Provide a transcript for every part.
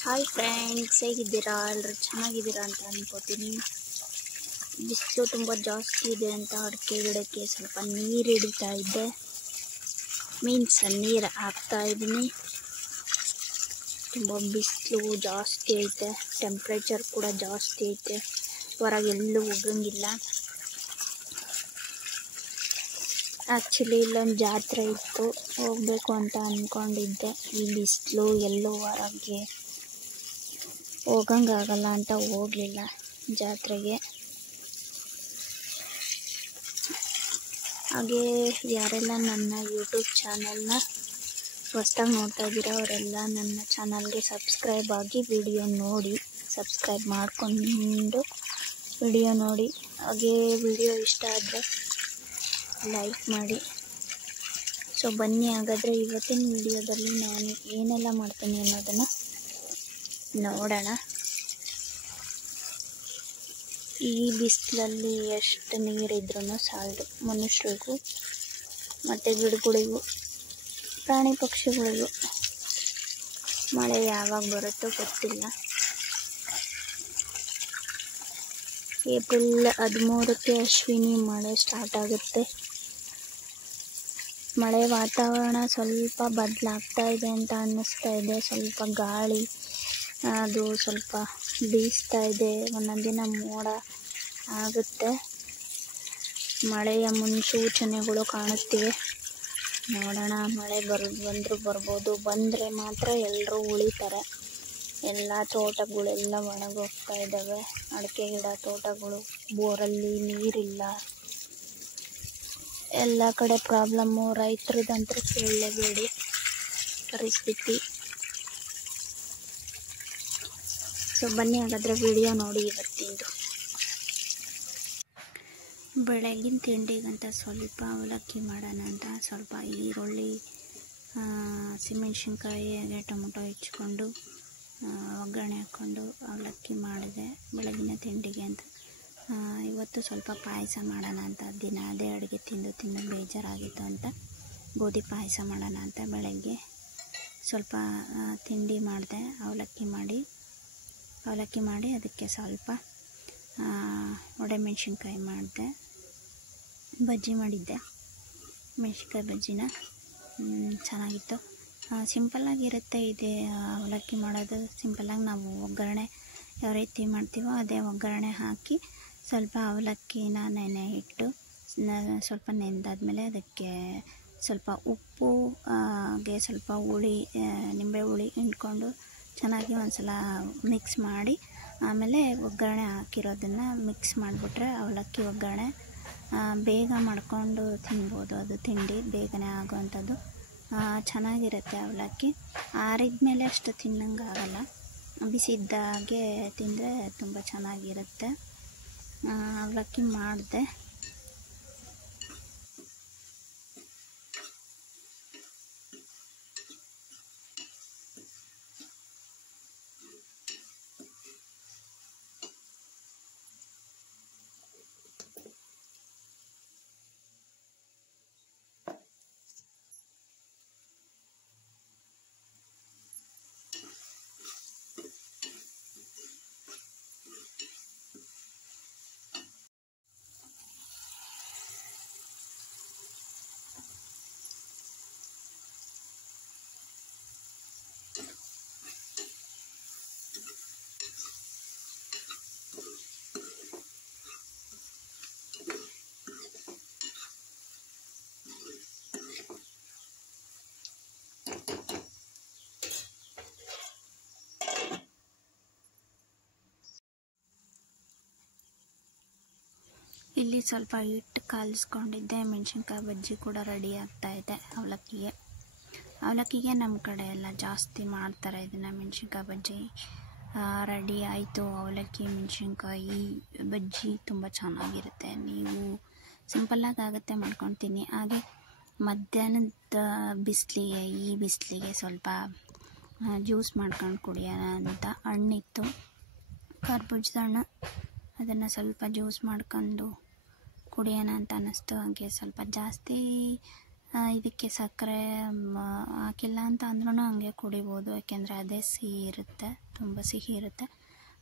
Hi friends, ಹೇಗಿದ್ದೀರಾ? ಎಲ್ಲರೂ ಚೆನ್ನಾಗಿದ್ದೀರಾ ಅಂತ ಅನ್ಕೋತೀನಿ. ಬಿಸಿಲು ತುಂಬ ಜಾಸ್ತಿ ಇದೆ ಅಂತ ಅಡಿಕೆ ಗಿಡಕ್ಕೆ ಸ್ವಲ್ಪ ನೀರು ಹಿಡಿತಾ ಇದ್ದೆ. ನೀರು ಹಾಕ್ತಾ ಇದ್ದೀನಿ. ತುಂಬ ಬಿಸಿಲು ಜಾಸ್ತಿ ಐತೆ, ಟೆಂಪ್ರೇಚರ್ ಕೂಡ ಜಾಸ್ತಿ ಐತೆ. ಹೊರಗೆಲ್ಲೂ ಹೋಗಂಗಿಲ್ಲ. ಆ್ಯಕ್ಚುಲಿ ಇಲ್ಲೊಂದು ಜಾತ್ರೆ ಇತ್ತು, ಹೋಗಬೇಕು ಅಂತ ಅಂದ್ಕೊಂಡಿದ್ದೆ. ಈ ಬಿಸಿಲು ಎಲ್ಲೂ ಹೊರಗೆ ಹೋಗಂಗಾಗಲ್ಲ ಅಂತ ಹೋಗಲಿಲ್ಲ ಜಾತ್ರೆಗೆ. ಹಾಗೆ ಯಾರೆಲ್ಲ ನನ್ನ ಯೂಟ್ಯೂಬ್ ಚಾನಲ್ನ ಹೊಸ್ದಾಗಿ ನೋಡ್ತಾ ಇದ್ದೀರಾ ಅವರೆಲ್ಲ ನನ್ನ ಚಾನಲ್ಗೆ ಸಬ್ಸ್ಕ್ರೈಬ್ ಆಗಿ ಸಬ್ಸ್ಕ್ರೈಬ್ ಮಾಡಿಕೊಂಡು ವಿಡಿಯೋ ನೋಡಿ. ಹಾಗೆ ವಿಡಿಯೋ ಇಷ್ಟ ಆದರೆ ಲೈಕ್ ಮಾಡಿ. ಸೊ ಬನ್ನಿ, ಹಾಗಾದರೆ ಇವತ್ತಿನ ವಿಡಿಯೋದಲ್ಲಿ ನಾನು ಏನೆಲ್ಲ ಮಾಡ್ತೀನಿ ಅನ್ನೋದನ್ನು ನೋಡೋಣ. ಈ ಬಿಸಿಲಲ್ಲಿ ಎಷ್ಟು ನೀರಿದ್ರೂ ಸಾಲದು ಮನುಷ್ಯರಿಗೂ ಮತ್ತು ಗಿಡಗಳಿಗೂ ಪ್ರಾಣಿ ಪಕ್ಷಿಗಳಿಗೂ. ಮಳೆ ಯಾವಾಗ ಬರುತ್ತೋ ಗೊತ್ತಿಲ್ಲ. ಏಪ್ರಿಲ್ 13ಕ್ಕೆ ಅಶ್ವಿನಿ ಮಳೆ ಸ್ಟಾರ್ಟ್ ಆಗುತ್ತೆ. ಮಳೆ ವಾತಾವರಣ ಸ್ವಲ್ಪ ಬದಲಾಗ್ತಾ ಇದೆ ಅಂತ ಅನ್ನಿಸ್ತಾ ಇದೆ. ಸ್ವಲ್ಪ ಗಾಳಿ ಅದು ಸ್ವಲ್ಪ ಬೀಸ್ತಾ ಇದೆ. ಒಂದೊಂದು ದಿನ ಮೋಡ ಆಗುತ್ತೆ. ಮಳೆಯ ಮುನ್ಸೂಚನೆಗಳು ಕಾಣುತ್ತಿವೆ. ನೋಡೋಣ, ಮಳೆ ಬಂದರೂ ಬರ್ಬೋದು. ಬಂದರೆ ಮಾತ್ರ ಎಲ್ಲರೂ ಉಳಿತಾರೆ. ಎಲ್ಲ ತೋಟಗಳೆಲ್ಲ ಒಣಗೋಗ್ತಾ ಇದ್ದಾವೆ. ಅಡಿಕೆ ಗಿಡ ತೋಟಗಳು, ಬೋರಲ್ಲಿ ನೀರಿಲ್ಲ. ಎಲ್ಲ ಕಡೆ ಪ್ರಾಬ್ಲಮ್ಮು. ರೈತರದಂತೂ ಕೇಳಲೇಬೇಡಿ ಪರಿಸ್ಥಿತಿ. ಸೊ ಬನ್ನಿ, ಹಾಗಾದರೆ ವಿಡಿಯೋ ನೋಡಿ ಇವತ್ತಿಂದು. ಬೆಳಗಿನ ತಿಂಡಿಗಂತ ಸ್ವಲ್ಪ ಅವಲಕ್ಕಿ ಮಾಡೋಣ ಅಂತ ಸ್ವಲ್ಪ ಈರುಳ್ಳಿ, ಹಸಿಮೆಣ್ಸಿನ್ಕಾಯಿ ಹಾಗೆ ಟೊಮೊಟೊ ಹೆಚ್ಚಿಕೊಂಡು ಒಗ್ಗರಣೆ ಹಾಕ್ಕೊಂಡು ಅವಲಕ್ಕಿ ಮಾಡಿದೆ ಬೆಳಗಿನ ತಿಂಡಿಗೆ ಅಂತ. ಇವತ್ತು ಸ್ವಲ್ಪ ಪಾಯಸ ಮಾಡೋಣ ಅಂತ. ದಿನ ಅದೇ ಅಡುಗೆ ತಿಂದು ಬೇಜಾರಾಗಿತ್ತು ಅಂತ ಗೋಧಿ ಪಾಯಸ ಮಾಡೋಣ ಅಂತ ಬೆಳಗ್ಗೆ ಸ್ವಲ್ಪ ತಿಂಡಿ ಮಾಡಿದೆ. ಅವಲಕ್ಕಿ ಮಾಡಿ ಅದಕ್ಕೆ ಸ್ವಲ್ಪ ಒಣಮೆಣ್ಸಿನ್ಕಾಯಿ ಮಾಡಿದೆ. ಬಜ್ಜಿ ಮಾಡಿದ್ದೆ, ಮೆಣ್ಸಿನ್ಕಾಯಿ ಬಜ್ಜಿನ. ಚೆನ್ನಾಗಿತ್ತು. ಸಿಂಪಲ್ಲಾಗಿರುತ್ತೆ ಇದೆ ಅವಲಕ್ಕಿ ಮಾಡೋದು. ಸಿಂಪಲ್ಲಾಗಿ ನಾವು ಒಗ್ಗರಣೆ ಯಾವ ರೀತಿ ಮಾಡ್ತೀವೋ ಅದೇ ಒಗ್ಗರಣೆ ಹಾಕಿ ಸ್ವಲ್ಪ ಅವಲಕ್ಕಿನ ನೆನೆ ಇಟ್ಟು ಸ್ವಲ್ಪ ನೆಂದಾದ್ಮೇಲೆ ಅದಕ್ಕೆ ಸ್ವಲ್ಪ ಉಪ್ಪು ಹಾಗೆ ಸ್ವಲ್ಪ ನಿಂಬೆ ಹುಳಿ ಹಿಂಡ್ಕೊಂಡು ಚೆನ್ನಾಗಿ ಒಂದ್ಸಲ ಮಿಕ್ಸ್ ಮಾಡಿ ಆಮೇಲೆ ಒಗ್ಗರಣೆ ಹಾಕಿರೋದನ್ನು ಮಿಕ್ಸ್ ಮಾಡಿಬಿಟ್ರೆ ಅವಲಕ್ಕಿ ಒಗ್ಗರಣೆ ಬೇಗ ಮಾಡ್ಕೊಂಡು ತಿನ್ಬೋದು. ಅದು ತಿಂಡಿ ಬೇಗನೆ ಆಗೋವಂಥದ್ದು. ಚೆನ್ನಾಗಿರುತ್ತೆ ಅವಲಕ್ಕಿ. ಆರಿದ ಮೇಲೆ ಅಷ್ಟು ತಿನ್ನಂಗಾಗಲ್ಲ. ಬಿಸಿದ್ದಾಗೆ ತಿಂದರೆ ತುಂಬ ಚೆನ್ನಾಗಿರುತ್ತೆ. ಅವಲಕ್ಕಿ ಮಾಡಿದೆ. ಇಲ್ಲಿ ಸ್ವಲ್ಪ ಹಿಟ್ಟು ಕಲಿಸ್ಕೊಂಡಿದ್ದೆ. ಮೆಣಸಿನ್ಕಾಯಿ ಬಜ್ಜಿ ಕೂಡ ರೆಡಿ ಆಗ್ತಾ ಇದೆ ಅವಲಕ್ಕಿಗೆ ನಮ್ಮ ಕಡೆ ಎಲ್ಲ ಜಾಸ್ತಿ ಮಾಡ್ತಾರೆ ಇದನ್ನು. ಮೆಣಸಿನ್ಕಾಯಿ ಬಜ್ಜಿ ರೆಡಿ ಆಯಿತು. ಅವಲಕ್ಕಿ ಮೆಣಸಿನ್ಕಾಯಿ ಬಜ್ಜಿ ತುಂಬ ಚೆನ್ನಾಗಿರುತ್ತೆ. ನೀವು ಸಿಂಪಲ್ಲಾಗಿ ಆಗುತ್ತೆ, ಮಾಡ್ಕೊತೀನಿ. ಹಾಗೆ ಮಧ್ಯಾಹ್ನದ ಈ ಬಿಸಿಲಿಗೆ ಸ್ವಲ್ಪ ಜ್ಯೂಸ್ ಮಾಡ್ಕೊಂಡು ಕುಡಿಯೋಣ ಅಂತ ಹಣ್ಣಿತ್ತು, ಕರ್ಬೂಜದ ಹಣ್ಣು. ಅದನ್ನು ಸ್ವಲ್ಪ ಜ್ಯೂಸ್ ಮಾಡ್ಕೊಂಡು ಕುಡಿಯೋಣ ಅಂತ ಅನ್ನಿಸ್ತು. ಹಾಗೆ ಸ್ವಲ್ಪ ಜಾಸ್ತಿ ಇದಕ್ಕೆ ಸಕ್ಕರೆ ಹಾಕಿಲ್ಲ ಅಂತ ಅಂದ್ರೂ ಹಂಗೆ ಕುಡಿಬೋದು, ಯಾಕೆಂದರೆ ಅದೇ ಸಿಹಿ ಇರುತ್ತೆ, ತುಂಬ ಸಿಹಿ ಇರುತ್ತೆ.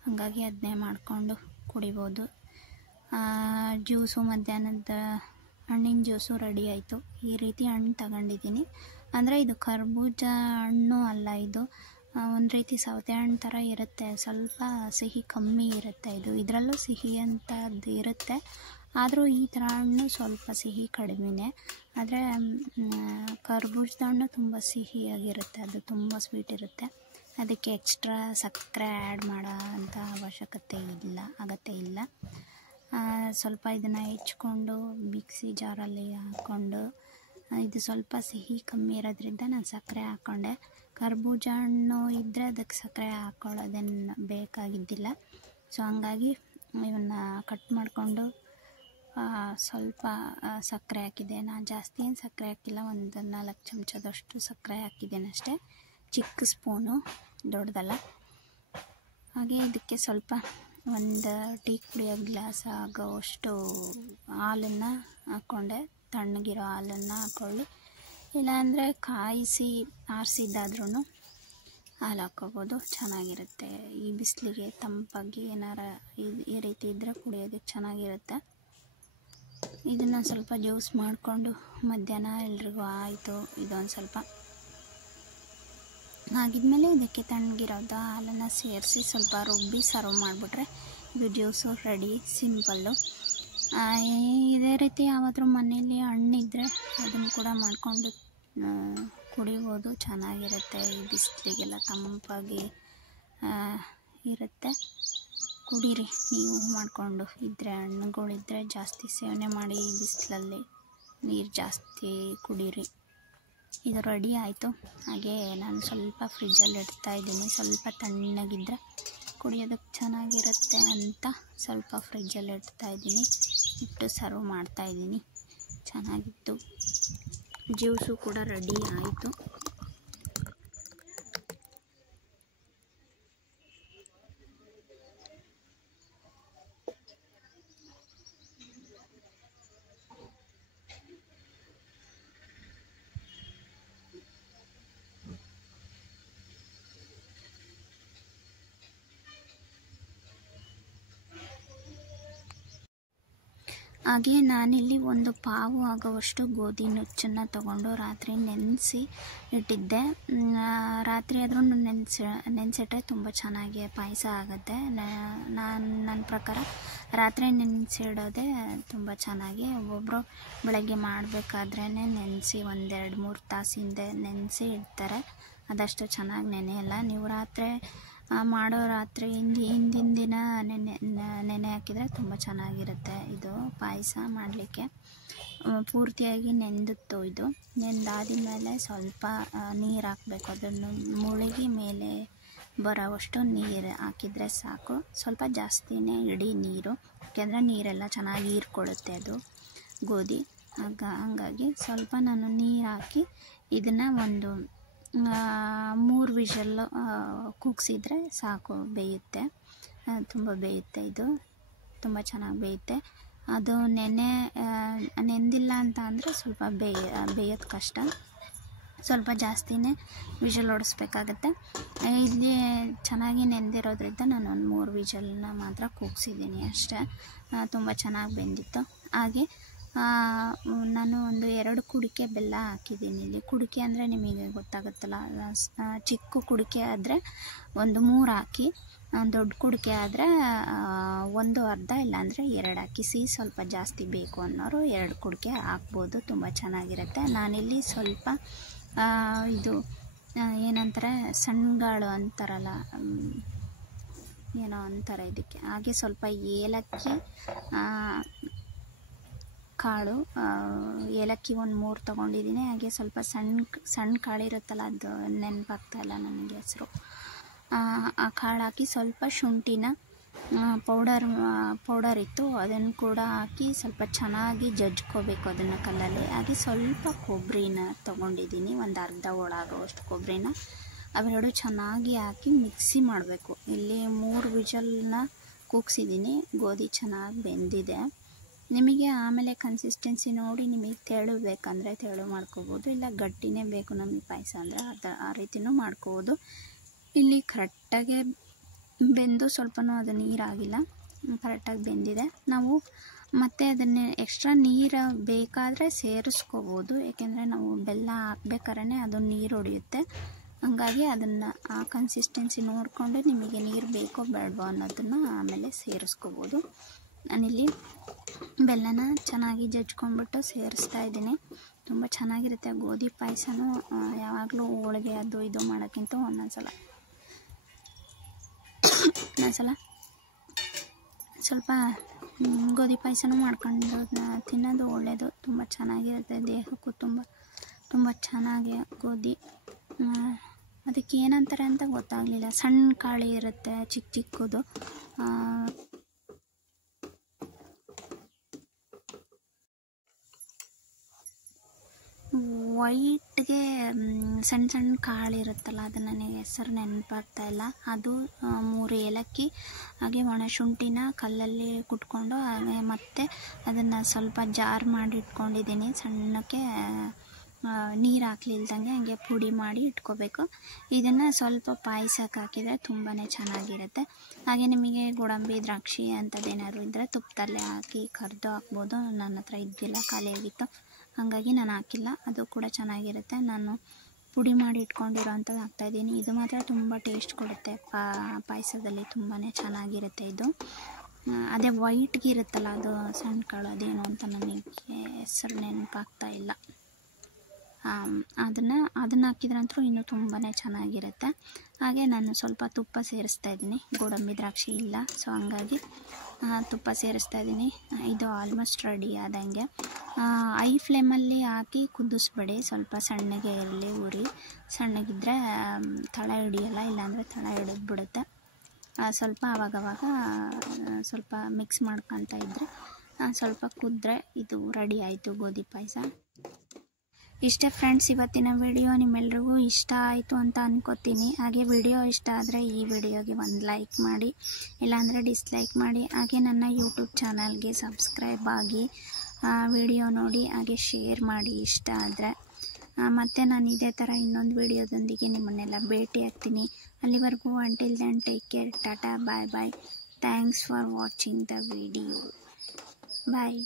ಹಾಗಾಗಿ ಅದನ್ನೇ ಮಾಡಿಕೊಂಡು ಕುಡಿಬೋದು. ಜ್ಯೂಸು, ಮಧ್ಯಾಹ್ನದ ಹಣ್ಣಿನ ಜ್ಯೂಸು ರೆಡಿ ಆಯಿತು. ಈ ರೀತಿ ಹಣ್ಣು ತಗೊಂಡಿದ್ದೀನಿ. ಅಂದರೆ ಇದು ಕರ್ಬೂಜ ಹಣ್ಣು ಅಲ್ಲ, ಇದು ಒಂದು ರೀತಿ ಸೌತೆ ಹಣ್ಣು ಥರ ಇರುತ್ತೆ, ಸ್ವಲ್ಪ ಸಿಹಿ ಕಮ್ಮಿ ಇರುತ್ತೆ. ಇದರಲ್ಲೂ ಸಿಹಿ ಅಂತದ್ದು ಇರುತ್ತೆ, ಆದರೂ ಈ ಥರ ಹಣ್ಣು ಸ್ವಲ್ಪ ಸಿಹಿ ಕಡಿಮೆನೇ. ಆದರೆ ಕರ್ಬೂಜದ ಹಣ್ಣು ತುಂಬ ಸಿಹಿಯಾಗಿರುತ್ತೆ, ಅದು ತುಂಬ ಸ್ವೀಟ್ ಇರುತ್ತೆ. ಅದಕ್ಕೆ ಎಕ್ಸ್ಟ್ರಾ ಸಕ್ಕರೆ ಆ್ಯಡ್ ಮಾಡೋ ಅಂಥ ಅಗತ್ಯ ಇಲ್ಲ. ಸ್ವಲ್ಪ ಇದನ್ನು ಹೆಚ್ಕೊಂಡು ಮಿಕ್ಸಿ ಜಾರಲ್ಲಿ ಹಾಕ್ಕೊಂಡು, ಇದು ಸ್ವಲ್ಪ ಸಿಹಿ ಕಮ್ಮಿ ಇರೋದ್ರಿಂದ ನಾನು ಸಕ್ಕರೆ ಹಾಕ್ಕೊಂಡೆ. ಕರ್ಬೂಜ ಹಣ್ಣು ಇದ್ದರೆ ಅದಕ್ಕೆ ಸಕ್ಕರೆ ಹಾಕ್ಕೊಳ್ಳೋದೇನು ಬೇಕಾಗಿದ್ದಿಲ್ಲ. ಸೊ ಹಂಗಾಗಿ ಇವನ್ನ ಕಟ್ ಮಾಡಿಕೊಂಡು ಸ್ವಲ್ಪ ಸಕ್ಕರೆ ಹಾಕಿದೆ. ನಾನು ಜಾಸ್ತಿ ಏನು ಸಕ್ಕರೆ ಹಾಕಿಲ್ಲ, ಒಂದು 4 ಚಮಚದಷ್ಟು ಸಕ್ಕರೆ ಹಾಕಿದ್ದೇನೆ ಅಷ್ಟೇ, ಚಿಕ್ಕ ಸ್ಪೂನು, ದೊಡ್ಡದಲ್ಲ. ಹಾಗೆ ಇದಕ್ಕೆ ಸ್ವಲ್ಪ ಒಂದು ಟೀ ಕುಡಿಯೋ ಗ್ಲಾಸ್ ಆಗೋವಷ್ಟು ಹಾಲನ್ನು ಹಾಕ್ಕೊಂಡೆ. ತಣ್ಣಗಿರೋ ಹಾಲನ್ನು ಹಾಕ್ಕೊಳ್ಳಿ, ಇಲ್ಲಾಂದರೆ ಕಾಯಿಸಿ ಆರಿಸಿದ್ದಾದ್ರೂ ಹಾಲು ಹಾಕ್ಕೋಬೋದು, ಚೆನ್ನಾಗಿರುತ್ತೆ. ಈ ಬಿಸಿಲಿಗೆ ತಂಪಾಗಿ ಏನಾರ ಈ ರೀತಿ ಇದ್ದರೆ ಕುಡಿಯೋದಕ್ಕೆ ಚೆನ್ನಾಗಿರುತ್ತೆ. ಇದನ್ನು ಸ್ವಲ್ಪ ಜ್ಯೂಸ್ ಮಾಡಿಕೊಂಡು ಮಧ್ಯಾಹ್ನ ಎಲ್ರಿಗೂ ಆಯಿತು. ಇದೊಂದು ಸ್ವಲ್ಪ ಆಗಿದ್ಮೇಲೆ ಇದಕ್ಕೆ ತಣ್ಣಗಿರೋದು ಹಾಲನ್ನು ಸೇರಿಸಿ ಸ್ವಲ್ಪ ರುಬ್ಬಿ ಸರ್ವ್ ಮಾಡಿಬಿಟ್ರೆ ಇದು ಜ್ಯೂಸು ರೆಡಿ, ಸಿಂಪಲ್ಲು. ಇದೇ ರೀತಿ ಯಾವಾದರೂ ಮನೆಯಲ್ಲಿ ಹಣ್ಣಿದ್ರೆ ಅದನ್ನು ಕೂಡ ಮಾಡಿಕೊಂಡು ಕುಡಿಬೋದು, ಚೆನ್ನಾಗಿರುತ್ತೆ. ಈ ಬಿಸಿಲಿಗೆಲ್ಲ ತಂಪಾಗಿ ಇರುತ್ತೆ. ಕುಡೀರಿ ನೀವು ಮಾಡಿಕೊಂಡು. ಇದ್ದರೆ ಹಣ್ಣುಗಳಿದ್ದರೆ ಜಾಸ್ತಿ ಸೇವನೆ ಮಾಡಿ, ಈ ಬಿಸಿಲಲ್ಲಿ ನೀರು ಜಾಸ್ತಿ ಕುಡೀರಿ. ಇದು ರೆಡಿ ಆಯಿತು. ಹಾಗೆ ನಾನು ಸ್ವಲ್ಪ ಫ್ರಿಜ್ಜಲ್ಲಿ ಇಡ್ತಾಯಿದ್ದೀನಿ, ಸ್ವಲ್ಪ ತಣ್ಣಗಿದ್ದರೆ ಕುಡಿಯೋದಕ್ಕೆ ಚೆನ್ನಾಗಿರುತ್ತೆ ಅಂತ ಸ್ವಲ್ಪ ಫ್ರಿಜ್ಜಲ್ಲಿ ಇಡ್ತಾಯಿದ್ದೀನಿ. ಇಟ್ಟು ಸರ್ವ್ ಮಾಡ್ತಾಯಿದ್ದೀನಿ. ಚೆನ್ನಾಗಿತ್ತು. ಜ್ಯೂಸು ಕೂಡ ರೆಡಿ ಆಯಿತು. ಹಾಗೆ ನಾನಿಲ್ಲಿ ಒಂದು ಪಾವು ಆಗುವಷ್ಟು ಗೋಧಿ ನುಚ್ಚನ್ನು ತಗೊಂಡು ರಾತ್ರಿ ನೆನೆಸಿ ಇಟ್ಟಿದ್ದೆ. ರಾತ್ರಿ ಆದ್ರೂ ನೆನೆಸಿಟ್ರೆ ತುಂಬ ಚೆನ್ನಾಗಿ ಪಾಯಸ ಆಗುತ್ತೆ. ನನ್ನ ಪ್ರಕಾರ ರಾತ್ರಿ ನೆನೆಸಿಡೋದೇ ತುಂಬ ಚೆನ್ನಾಗಿ. ಒಬ್ಬೊಬ್ಬರು ಬೆಳಗ್ಗೆ ಮಾಡಬೇಕಾದ್ರೇ ನೆನೆಸಿ 1-2-3 ತಾಸು ಹಿಂದೆ ನೆನೆಸಿ ಇಡ್ತಾರೆ, ಅದಷ್ಟು ಚೆನ್ನಾಗಿ ನೆನೆಯಲ್ಲ. ನೀವು ಮಾಡೋ ರಾತ್ರಿ ಹಿಂದಿನ ದಿನ ನೆನೆ ಹಾಕಿದರೆ ತುಂಬ ಚೆನ್ನಾಗಿರುತ್ತೆ. ಇದು ಪಾಯಸ ಮಾಡಲಿಕ್ಕೆ ಪೂರ್ತಿಯಾಗಿ ನೆಂದಿತ್ತು. ಇದು ನೆಂದಾದ ಮೇಲೆ ಸ್ವಲ್ಪ ನೀರು ಹಾಕಬೇಕು, ಅದನ್ನು ಮುಳುಗಿ ಮೇಲೆ ಬರೋವಷ್ಟು ನೀರು ಹಾಕಿದರೆ ಸಾಕು. ಸ್ವಲ್ಪ ಜಾಸ್ತಿನೇ ಇಡೀ ನೀರು, ಯಾಕೆಂದರೆ ನೀರೆಲ್ಲ ಚೆನ್ನಾಗಿ ಹೀರ್ಕೊಳ್ಳುತ್ತೆ ಅದು ಗೋಧಿ. ಹಾಗಾಗಿ ಸ್ವಲ್ಪ ನಾನು ನೀರು ಹಾಕಿ ಇದನ್ನು ಒಂದು 3 ವಿಷಲ್ ಕೂಗಿಸಿದ್ರೆ ಸಾಕು, ಬೇಯುತ್ತೆ. ತುಂಬ ಬೇಯುತ್ತೆ, ಇದು ತುಂಬ ಚೆನ್ನಾಗಿ ಬೇಯುತ್ತೆ. ಅದು ನೆಂದಿಲ್ಲ ಅಂತ ಅಂದರೆ ಸ್ವಲ್ಪ ಬೇಯೋದು ಕಷ್ಟ, ಸ್ವಲ್ಪ ಜಾಸ್ತಿನೇ ವಿಷಲ್ ಹೊಡಿಸ್ಬೇಕಾಗತ್ತೆ. ಇಲ್ಲಿ ಚೆನ್ನಾಗಿ ನೆಂದಿರೋದ್ರಿಂದ ನಾನು ಒಂದು 3 ವಿಷಲ್ನ ಮಾತ್ರ ಕೂಗಿಸಿದ್ದೀನಿ ಅಷ್ಟೇ. ತುಂಬ ಚೆನ್ನಾಗಿ ಬೆಂದಿತ್ತು. ಹಾಗೆ ನಾನು ಒಂದು 2 ಕುಡಿಕೆ ಬೆಲ್ಲ ಹಾಕಿದ್ದೀನಿ. ಇಲ್ಲಿ ಕುಡಿಕೆ ಅಂದರೆ ನಿಮಗೆ ಗೊತ್ತಾಗುತ್ತಲ್ಲ, ಚಿಕ್ಕ ಕುಡಿಕೆ ಆದರೆ ಒಂದು 3 ಹಾಕಿ, ದೊಡ್ಡ ಕುಡಿಕೆ ಆದರೆ 1/2 ಇಲ್ಲಾಂದರೆ 2 ಹಾಕಿ. ಸಿಹಿ ಸ್ವಲ್ಪ ಜಾಸ್ತಿ ಬೇಕು ಅನ್ನೋರು 2 ಕುಡಿಕೆ ಹಾಕ್ಬೋದು, ತುಂಬ ಚೆನ್ನಾಗಿರುತ್ತೆ. ನಾನಿಲ್ಲಿ ಸ್ವಲ್ಪ ಇದು ಏನಂತಾರೆ, ಸಣ್ಣಗಾಳು ಅಂತಾರಲ್ಲ, ಏನೋ ಅಂತಾರೆ ಇದಕ್ಕೆ, ಹಾಗೆ ಸ್ವಲ್ಪ ಏಲಕ್ಕಿ ಕಾಳು, ಏಲಕ್ಕಿ ಒಂದು 3 ತೊಗೊಂಡಿದ್ದೀನಿ. ಹಾಗೆ ಸ್ವಲ್ಪ ಸಣ್ಣ ಕಾಳು ಇರುತ್ತಲ್ಲ, ಅದು ನೆನಪಾಗ್ತಾಯಿಲ್ಲ ನನಗೆ ಹೆಸರು, ಆ ಕಾಳು ಹಾಕಿ ಸ್ವಲ್ಪ ಶುಂಠಿನ ಪೌಡರ್ ಇತ್ತು, ಅದನ್ನು ಕೂಡ ಹಾಕಿ ಸ್ವಲ್ಪ ಚೆನ್ನಾಗಿ ಜಜ್ಕೋಬೇಕು ಅದನ್ನು ಕಲ್ಲಲ್ಲಿ. ಹಾಗೆ ಸ್ವಲ್ಪ ಕೊಬ್ಬರಿನ ತೊಗೊಂಡಿದ್ದೀನಿ, ಒಂದು ಅರ್ಧ ಒಳಾಗೋವಷ್ಟು ಕೊಬ್ಬರಿನ, ಅವೆರಡು ಚೆನ್ನಾಗಿ ಹಾಕಿ ಮಿಕ್ಸಿ ಮಾಡಬೇಕು. ಇಲ್ಲಿ 3 ವಿಷಲ್ನ ಕೂಗಿಸಿದ್ದೀನಿ, ಗೋಧಿ ಚೆನ್ನಾಗಿ ಬೆಂದಿದೆ. ನಿಮಗೆ ಆಮೇಲೆ ಕನ್ಸಿಸ್ಟೆನ್ಸಿ ನೋಡಿ ನಿಮಗೆ ತೆಳು ಬೇಕಂದರೆ ತೆಳು ಮಾಡ್ಕೋಬೋದು, ಇಲ್ಲ ಗಟ್ಟಿನೇ ಬೇಕು ನಮಗೆ ಪಾಯಸ ಅಂದರೆ ಆ ರೀತಿಯೂ ಮಾಡ್ಕೋಬೋದು. ಇಲ್ಲಿ ಕರೆಕ್ಟಾಗಿ ಬೆಂದು ಸ್ವಲ್ಪನೂ ಅದು ನೀರಾಗಿಲ್ಲ, ಕರೆಕ್ಟಾಗಿ ಬೆಂದಿದೆ. ನಾವು ಮತ್ತು ಅದನ್ನೇ ಎಕ್ಸ್ಟ್ರಾ ನೀರು ಬೇಕಾದರೆ ಸೇರಿಸ್ಕೋಬೋದು, ಏಕೆಂದರೆ ನಾವು ಬೆಲ್ಲ ಹಾಕ್ಬೇಕಾದ್ರೆ ಅದು ನೀರು ಹೊಡೆಯುತ್ತೆ. ಹಾಗಾಗಿ ಅದನ್ನು ಆ ಕನ್ಸಿಸ್ಟೆನ್ಸಿ ನೋಡಿಕೊಂಡು ನಿಮಗೆ ನೀರು ಬೇಕೋ ಬೇಡವೋ ಅನ್ನೋದನ್ನು ಆಮೇಲೆ ಸೇರಿಸ್ಕೋಬೋದು. ನಾನಿಲ್ಲಿ ಬೆಲ್ಲನ ಚೆನ್ನಾಗಿ ಜಜ್ಕೊಂಡ್ಬಿಟ್ಟು ಸೇರಿಸ್ತಾ ಇದ್ದೀನಿ. ತುಂಬ ಚೆನ್ನಾಗಿರುತ್ತೆ ಗೋಧಿ ಪಾಯಸನೂ. ಯಾವಾಗಲೂ ಹೋಳಿಗೆ ಅದು ಇದು ಮಾಡೋಕ್ಕಿಂತ ಒಂದೊಂದ್ಸಲ ಸ್ವಲ್ಪ ಗೋಧಿ ಪಾಯಸನೂ ಮಾಡ್ಕೊಂಡು ತಿನ್ನೋದು ಒಳ್ಳೆಯದು, ತುಂಬ ಚೆನ್ನಾಗಿರುತ್ತೆ ದೇಹಕ್ಕೂ ತುಂಬ ಚೆನ್ನಾಗಿ. ಗೋಧಿ ಅದಕ್ಕೆ ಏನಂತಾರೆ ಅಂತ ಗೊತ್ತಾಗಲಿಲ್ಲ, ಸಣ್ಣ ಕಾಳಿ ಇರುತ್ತೆ ಚಿಕ್ಕ ಚಿಕ್ಕದು, ವೈಟ್ಗೆ ಸಣ್ಣ ಸಣ್ಣ ಕಾಳು ಇರುತ್ತಲ್ಲ, ಅದು ನನಗೆ ಹೆಸರು ನೆನಪಾಗ್ತಾ ಇಲ್ಲ. ಅದು 3 ಏಲಕ್ಕಿ, ಹಾಗೆ ಒಣಶುಂಠಿನ ಕಲ್ಲಲ್ಲಿ ಕುಟ್ಕೊಂಡು, ಹಾಗೆ ಮತ್ತು ಅದನ್ನು ಸ್ವಲ್ಪ ಜಾರ್ ಮಾಡಿ ಇಟ್ಕೊಂಡಿದ್ದೀನಿ ಸಣ್ಣಕ್ಕೆ, ನೀರು ಹಾಕ್ಲಿಲ್ದಂಗೆ ಹಂಗೆ ಪುಡಿ ಮಾಡಿ ಇಟ್ಕೋಬೇಕು. ಇದನ್ನು ಸ್ವಲ್ಪ ಪಾಯಸಕ್ಕೆ ಹಾಕಿದರೆ ತುಂಬಾ ಚೆನ್ನಾಗಿರುತ್ತೆ. ಹಾಗೆ ನಿಮಗೆ ಗೋಡಂಬಿ ದ್ರಾಕ್ಷಿ ಅಂಥದ್ದೇನಾದ್ರು ಇದ್ದರೆ ತುಪ್ಪದಲ್ಲೇ ಹಾಕಿ ಕರೆದು ಹಾಕ್ಬೋದು. ನನ್ನ ಹತ್ರ ಇದ್ದಿಲ್ಲ, ಖಾಲಿಯಾಗಿತ್ತು, ಹಾಗಾಗಿ ನಾನು ಹಾಕಿಲ್ಲ. ಅದು ಕೂಡ ಚೆನ್ನಾಗಿರುತ್ತೆ. ನಾನು ಪುಡಿ ಮಾಡಿ ಇಟ್ಕೊಂಡಿರೋ ಅಂಥದ್ದು ಹಾಕ್ತಾಯಿದ್ದೀನಿ. ಇದು ಮಾತ್ರ ತುಂಬ ಟೇಸ್ಟ್ ಕೊಡುತ್ತೆ ಪಾಯಸದಲ್ಲಿ, ತುಂಬಾ ಚೆನ್ನಾಗಿರುತ್ತೆ ಇದು. ಅದೇ ವೈಟ್ಗೆ ಇರುತ್ತಲ್ಲ ಅದು ಸಣ್ಣ ಕಾಳು, ಅದೇನು ಅಂತ ನನಗೆ ಹೆಸರು ನೆನಪಾಗ್ತಾ ಇಲ್ಲ. ಅದನ್ನು ಹಾಕಿದ್ರಂತೂ ಇನ್ನೂ ತುಂಬಾ ಚೆನ್ನಾಗಿರುತ್ತೆ. ಹಾಗೆ ನಾನು ಸ್ವಲ್ಪ ತುಪ್ಪ ಸೇರಿಸ್ತಾ ಇದ್ದೀನಿ, ಗೋಡಂಬಿ ದ್ರಾಕ್ಷಿ ಇಲ್ಲ, ಸೊ ಹಂಗಾಗಿ ತುಪ್ಪ ಸೇರಿಸ್ತಾ ಇದ್ದೀನಿ. ಇದು ಆಲ್ಮೋಸ್ಟ್ ರೆಡಿ ಆದಂಗೆ. ಐ ಫ್ಲೇಮಲ್ಲಿ ಹಾಕಿ ಕುದಿಸ್ಬೇಡಿ, ಸ್ವಲ್ಪ ಸಣ್ಣಗೆ ಇರಲಿ ಉರಿ. ಸಣ್ಣಗಿದ್ದರೆ ತಳ ಹಿಡಿಯಲ್ಲ, ಇಲ್ಲಾಂದರೆ ತಳ ಹಿಡಿದ್ಬಿಡುತ್ತೆ. ಸ್ವಲ್ಪ ಆವಾಗವಾಗ ಸ್ವಲ್ಪ ಮಿಕ್ಸ್ ಮಾಡ್ಕೊತಾ ಇದ್ದರೆ ಸ್ವಲ್ಪ ಕುದ್ರೆ ಇದು ರೆಡಿ ಆಯಿತು ಗೋಧಿ ಪಾಯಸ. ಇಷ್ಟೇ ಫ್ರೆಂಡ್ಸ್ ಇವತ್ತಿನ ವಿಡಿಯೋ. ನಿಮ್ಮೆಲ್ರಿಗೂ ಇಷ್ಟ ಆಯಿತು ಅಂತ ಅನ್ಕೋತೀನಿ. ಹಾಗೆ ವಿಡಿಯೋ ಇಷ್ಟ ಆದರೆ ಈ ವಿಡಿಯೋಗೆ ಒಂದು ಲೈಕ್ ಮಾಡಿ, ಇಲ್ಲಾಂದರೆ ಡಿಸ್ಲೈಕ್ ಮಾಡಿ. ಹಾಗೆ ನನ್ನ ಯೂಟ್ಯೂಬ್ ಚಾನಲ್ಗೆ ಸಬ್ಸ್ಕ್ರೈಬ್ ಆಗಿ ವಿಡಿಯೋ ನೋಡಿ, ಹಾಗೆ ಶೇರ್ ಮಾಡಿ ಇಷ್ಟ ಆದರೆ. ಮತ್ತು ನಾನು ಇದೇ ಥರ ಇನ್ನೊಂದು ವಿಡಿಯೋದೊಂದಿಗೆ ನಿಮ್ಮನ್ನೆಲ್ಲ ಭೇಟಿ ಆಗ್ತೀನಿ. ಅಲ್ಲಿವರೆಗೂ until then take care, tata, bye bye. Thanks for watching the video. Bye.